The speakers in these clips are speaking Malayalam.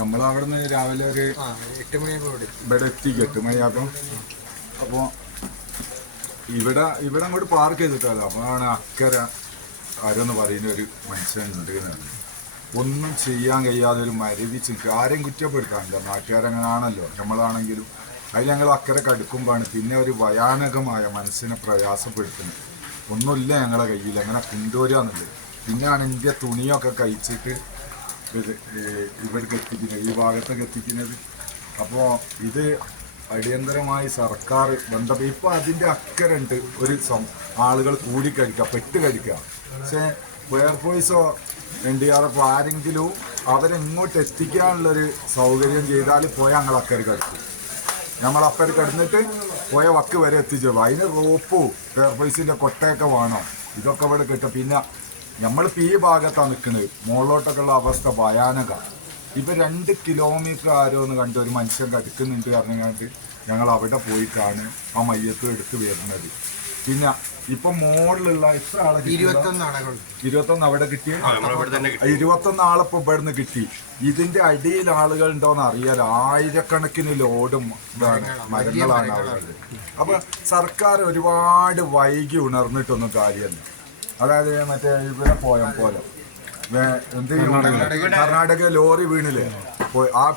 നമ്മളവിടുന്ന് രാവിലെ ഒരു 8 മണിയാകുമ്പോൾ ഇവിടെ എത്തി 8 മണിയാകും. അപ്പോൾ ഇവിടെ അങ്ങോട്ട് പാർക്ക് ചെയ്തിട്ടല്ലോ. അപ്പോഴാണ് അക്കരെ ആരെന്ന് പറയുന്ന ഒരു മനുഷ്യനുണ്ട് എന്നാണ്. ഒന്നും ചെയ്യാൻ കഴിയാതെ ഒരു മരവിച്ച് ആരെയും കുറ്റപ്പെടുത്താനില്ല. നാട്ടുകാരങ്ങനാണല്ലോ നമ്മളാണെങ്കിലും. അതിൽ ഞങ്ങൾ അക്കരെ കടുക്കുമ്പോഴാണ് പിന്നെ ഒരു ഭയാനകമായ മനസ്സിനെ പ്രയാസപ്പെടുത്തുന്നത്. ഒന്നുമില്ല ഞങ്ങളെ കയ്യിൽ, അങ്ങനെ കൊണ്ടുവരികയെന്നുള്ളത്. പിന്നെയാണ് എൻ്റെ തുണിയൊക്കെ കഴിച്ചിട്ട് ഇവർക്ക് എത്തിക്കുന്നത്, ഈ ഭാഗത്തൊക്കെ എത്തിക്കുന്നത്. അപ്പോൾ ഇത് അടിയന്തരമായി സർക്കാർ ബന്ധപ്പെട്ട ഇപ്പോൾ അതിൻ്റെ അക്കരുണ്ട് ഒരു ആളുകൾ കൂടിക്കഴിക്കുക, പെട്ട് കഴിക്കുക. പക്ഷേ ഫയർഫോഴ്സോ NDRF ആരെങ്കിലും അവരെങ്ങോട്ട് എത്തിക്കാനുള്ളൊരു സൗകര്യം ചെയ്താൽ പോയാൽ ഞങ്ങൾ അക്കരെ കടിക്കും. നമ്മളക്കരെ കടന്നിട്ട് പോയ വക്ക് വരെ എത്തിച്ചു. അതിന് റോപ്പും ഫയർഫോഴ്സിൻ്റെ കൊട്ടയൊക്കെ വേണം. ഇതൊക്കെ ഇവിടെ കിട്ടും. പിന്നെ നമ്മളിപ്പോൾ ഈ ഭാഗത്താണ് നിൽക്കുന്നത്. മുകളിലോട്ടൊക്കെ ഉള്ള അവസ്ഥ ഭയാനക. ഇപ്പം 2 കിലോമീറ്റർ ആരോ എന്ന് കണ്ട് ഒരു മനുഷ്യൻ കടുക്കുന്നുണ്ട് പറഞ്ഞാൽ ഞങ്ങൾ അവിടെ പോയിട്ടാണ് ആ മയ്യത്ത് എടുത്ത് വരുന്നത്. പിന്നെ ഇപ്പം മുകളിലുള്ള എത്ര ആളെ 21 അവിടെ കിട്ടി. 21 ആളിപ്പോൾ ഇവിടെ നിന്ന് കിട്ടി. ഇതിൻ്റെ അടിയിൽ ആളുകൾ ഉണ്ടോയെന്ന് അറിയാലോ. ആയിരക്കണക്കിന് ലോഡും മരങ്ങളാണ് അവിടെ. അപ്പം സർക്കാർ ഒരുപാട് വൈകി ഉണർന്നിട്ടൊന്നും കാര്യമല്ല. അതായത് മറ്റേ ഇവിടെ പോലെ എന്ത് കർണാടക ലോറി വീണില്ലേ,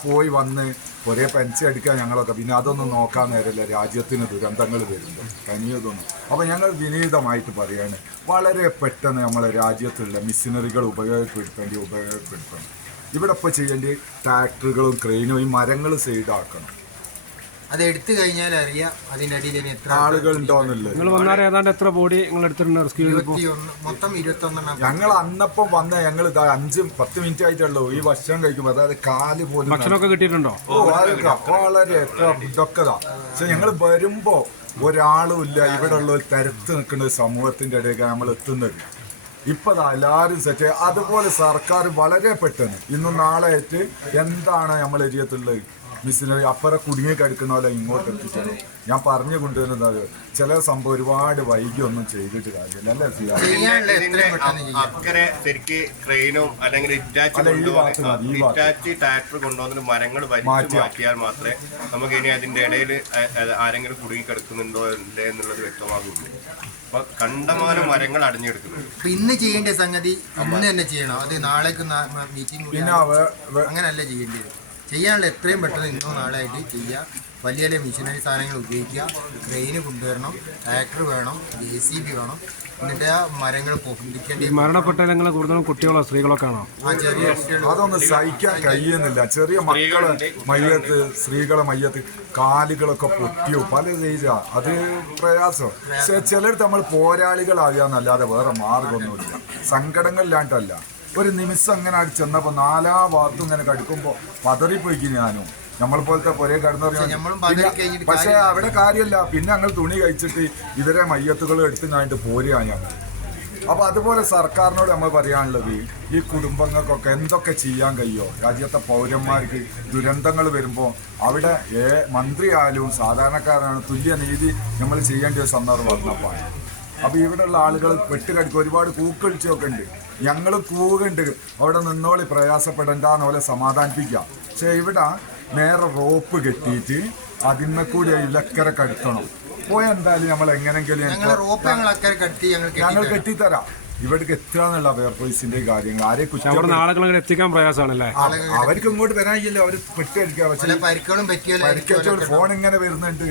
പോയി വന്ന് ഒരേ പെൻഷൻ അടിക്കാൻ ഞങ്ങളൊക്കെ. പിന്നെ അതൊന്നും നോക്കാൻ നേരമില്ല. രാജ്യത്തിന് ദുരന്തങ്ങൾ വരുമ്പോൾ കനിയതൊന്നും. അപ്പോൾ ഞങ്ങൾ വിനീതമായിട്ട് പറയാണ്, വളരെ പെട്ടെന്ന് നമ്മളെ രാജ്യത്തുള്ള മെഷീനറികൾ ഉപയോഗപ്പെടുത്തണം. ഇവിടെ ഇപ്പോൾ ചെയ്യേണ്ട ട്രാക്ടറുകളും ക്രെയിനും ഈ മരങ്ങൾ സൈഡാക്കണം. അത് എടുത്തു കഴിഞ്ഞാൽ അറിയാം അതിന്റെ അടിയിൽ എത്ര ആളുകൾ ഉണ്ടോന്നില്ല. നിങ്ങൾ വന്നാൽ ഏതാണ്ട് എത്ര ബോഡി നിങ്ങൾ എടുത്തിട്ടുണ്ട്? മൊത്തം 21. ഞങ്ങൾ അന്നപ്പം വന്ന ഞങ്ങൾ 5-10 മിനിറ്റ് ആയിട്ടുള്ളൂ ഈ ഭക്ഷണം കഴിക്കുമ്പോൾ. അതായത് കാല് പോലും ഭക്ഷണമൊക്കെ കിട്ടിയിട്ടുണ്ടോ? വളരെ ഇതൊക്കെ. പക്ഷെ ഞങ്ങൾ വരുമ്പോ ഒരാളും ഇല്ല. ഇവിടെ ഉള്ള ഒരു തരത്ത് നിൽക്കുന്ന സമൂഹത്തിന്റെ ഇടയിലേക്ക് നമ്മൾ എത്തുന്നത്. ഇപ്പതാ എല്ലാവരും സെറ്റ്. അതുപോലെ സർക്കാർ വളരെ പെട്ടെന്ന് ഇന്നും നാളെ ആയിട്ട് എന്താണ് നമ്മൾ ഏരിയത്തുള്ളത് മിഷനറി അപ്പുറം കുടുങ്ങി കഴിക്കുന്ന പോലെ ഇങ്ങോട്ട് എത്തിച്ചേരും. ഞാൻ പറഞ്ഞു കൊണ്ടുവരുന്നത് ചില സംഭവം ഒരുപാട് വൈകി ഒന്നും ചെയ്തിട്ട് കാര്യമില്ല. അല്ലേ അക്കരെ ശരിക്ക് ക്രെയിനും അല്ലെങ്കിൽ ട്രാക്ടർ കൊണ്ടുവന്നിട്ട് മരങ്ങൾ വലിച്ചു മാറ്റിയാൽ മാത്രമേ നമുക്ക് ഇനി അതിന്റെ ഇടയിൽ ആരെങ്കിലും കുടുങ്ങി കിടക്കുന്നുണ്ടോ ഇല്ലേ എന്നുള്ളത് വ്യക്തമാകുള്ളൂ. അപ്പൊ കണ്ടമാനം മരങ്ങൾ അടഞ്ഞെടുക്കുന്നുണ്ട്. ഇന്ന് ചെയ്യേണ്ട സംഗതി ഇന്ന് തന്നെ ചെയ്യണം. അത് നാളേക്ക് മീറ്റിംഗ് അങ്ങനല്ല ചെയ്യേണ്ടത്. ചെയ്യാനുള്ള എത്രയും പെട്ടെന്ന് ഇന്നോ നാളായിട്ട് ചെയ്യുക. വലിയ വലിയ മെഷീനറി സാധനങ്ങൾ ഉപയോഗിക്കുക. ട്രെയിന് കൊണ്ടുവരണം, ട്രാക്ടർ വേണം, JCB വേണം. എന്നിട്ട് ആ മരങ്ങൾ പൊട്ടിക്കേണ്ടി. മരണപ്പെട്ട കൂടുതലും കുട്ടികളോ സ്ത്രീകളൊക്കെ ആണോ? ചെറിയ അതൊന്നും സഹിക്കാൻ കഴിയുന്നില്ല. ചെറിയ മക്കളെ മയ്യത്ത്, സ്ത്രീകളെ മയ്യത്ത് കാലുകളൊക്കെ പൊട്ടിയോ പല ചെയ്താ അത് പ്രയാസം. പക്ഷെ ചിലടത്ത് നമ്മൾ പോരാളികളാകാന്നല്ലാതെ വേറെ മാർഗമൊന്നുമില്ല. സങ്കടങ്ങളില്ലാണ്ടല്ല. ഒരു നിമിഷം അങ്ങനെ അടി ചെന്നപ്പോൾ 4 ഭാഗത്തും ഇങ്ങനെ കടുക്കുമ്പോൾ പതറിപ്പോയിക്കും ഞാനും. നമ്മൾ പോലത്തെ പൊരേ കടന്നു. പക്ഷെ അവിടെ കാര്യമല്ല. പിന്നെ ഞങ്ങൾ തുണി കഴിച്ചിട്ട് ഇവരെ മയ്യത്തുകൾ എടുത്തു കഴിഞ്ഞിട്ട് പോരുകയാണ് ഞങ്ങൾ. അപ്പോൾ അതുപോലെ സർക്കാരിനോട് നമ്മൾ പറയാനുള്ളത്, ഈ കുടുംബങ്ങൾക്കൊക്കെ എന്തൊക്കെ ചെയ്യാൻ കഴിയുമോ. രാജ്യത്തെ പൗരന്മാർക്ക് ദുരന്തങ്ങൾ വരുമ്പോൾ അവിടെ മന്ത്രിയായാലും സാധാരണക്കാരാണ് തുല്യനീതി നമ്മൾ ചെയ്യേണ്ട ഒരു സന്ദർഭം വന്നപ്പോൾ. അപ്പോൾ ഇവിടെയുള്ള ആളുകൾ വെട്ടുകടിക്കും. ഒരുപാട് കൂക്കളിച്ചൊക്കെ ഉണ്ട്. ഞങ്ങൾ കൂവുണ്ട് അവിടെ നിന്നോളി പ്രയാസപ്പെടേണ്ടെന്ന് പോലെ സമാധാനിപ്പിക്കാം. പക്ഷേ ഇവിടെ നേരെ റോപ്പ് കെട്ടിയിട്ട് അതിന്മേ കൂടി ഇലക്കര കടത്തണം. പോയാൽ എന്തായാലും നമ്മൾ എങ്ങനെങ്കിലും ഞങ്ങൾ കെട്ടിത്തരാം. ഇവിടേക്ക് എത്തുകയെന്നുള്ള ഫയർഫോഴ്സിന്റെ കാര്യങ്ങൾ ആരെ കുറിച്ച് എത്തിക്കാൻ പ്രയാസമാണല്ലേ. അവർക്ക് ഇങ്ങോട്ട് വരാനില്ല. അവർ പെട്ടടിക്കുക. പക്ഷേ ഫോൺ ഇങ്ങനെ വരുന്നുണ്ട്.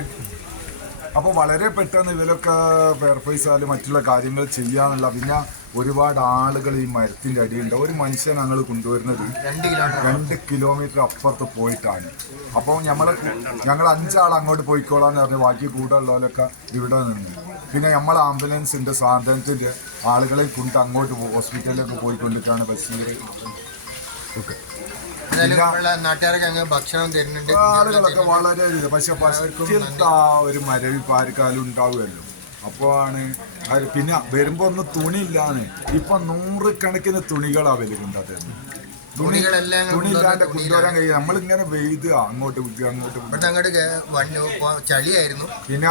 അപ്പോൾ വളരെ പെട്ടെന്ന് ഇവരൊക്കെ ഫയർഫോഴ്സായാലും മറ്റുള്ള കാര്യങ്ങൾ ചെയ്യാനുള്ള. പിന്നെ ഒരുപാട് ആളുകൾ ഈ മരത്തിൻ്റെ അടിയുണ്ട്. ഒരു മനുഷ്യൻ ഞങ്ങൾ കൊണ്ടുവരുന്നത് 2 കിലോമീറ്റർ അപ്പുറത്ത് പോയിട്ടാണ്. അപ്പോൾ ഞങ്ങൾ 5 ആൾ അങ്ങോട്ട് പോയിക്കോളാന്ന് പറഞ്ഞ് ബാക്കി കൂടുതലുള്ളവരൊക്കെ ഇവിടെ നിന്ന്. പിന്നെ നമ്മൾ ആംബുലൻസിൻ്റെ സാധനത്തിൻ്റെ ആളുകളെ കൊണ്ട് അങ്ങോട്ട് ഹോസ്പിറ്റലിലേക്ക് പോയിക്കൊണ്ടിട്ടാണ് ബസ്സിൽ. ഓക്കെ, ആളുകളൊക്കെ വളരെ പക്ഷെ പശുത്ത ഒരു മരവിപ്പ് ആർക്കാലും ഉണ്ടാവുമല്ലോ. അപ്പോൾ ആണ് പിന്നെ വരുമ്പോൾ ഒന്നും തുണിയില്ലാന്ന്. ഇപ്പൊ 100 കണക്കിന് തുണികളാ വിലകുണ്ട്. അത് തുണിയില്ലാണ്ട് കൊണ്ടുവരാൻ കഴിയും. നമ്മളിങ്ങനെ വെയ്ത് അങ്ങോട്ട് ചളിയായിരുന്നു. പിന്നെ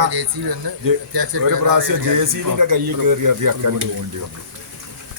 ഒരു പ്രാവശ്യം JCBന്റെ കയ്യിൽ കയറി അറിയാക്കാൻ വേണ്ടി വന്നു.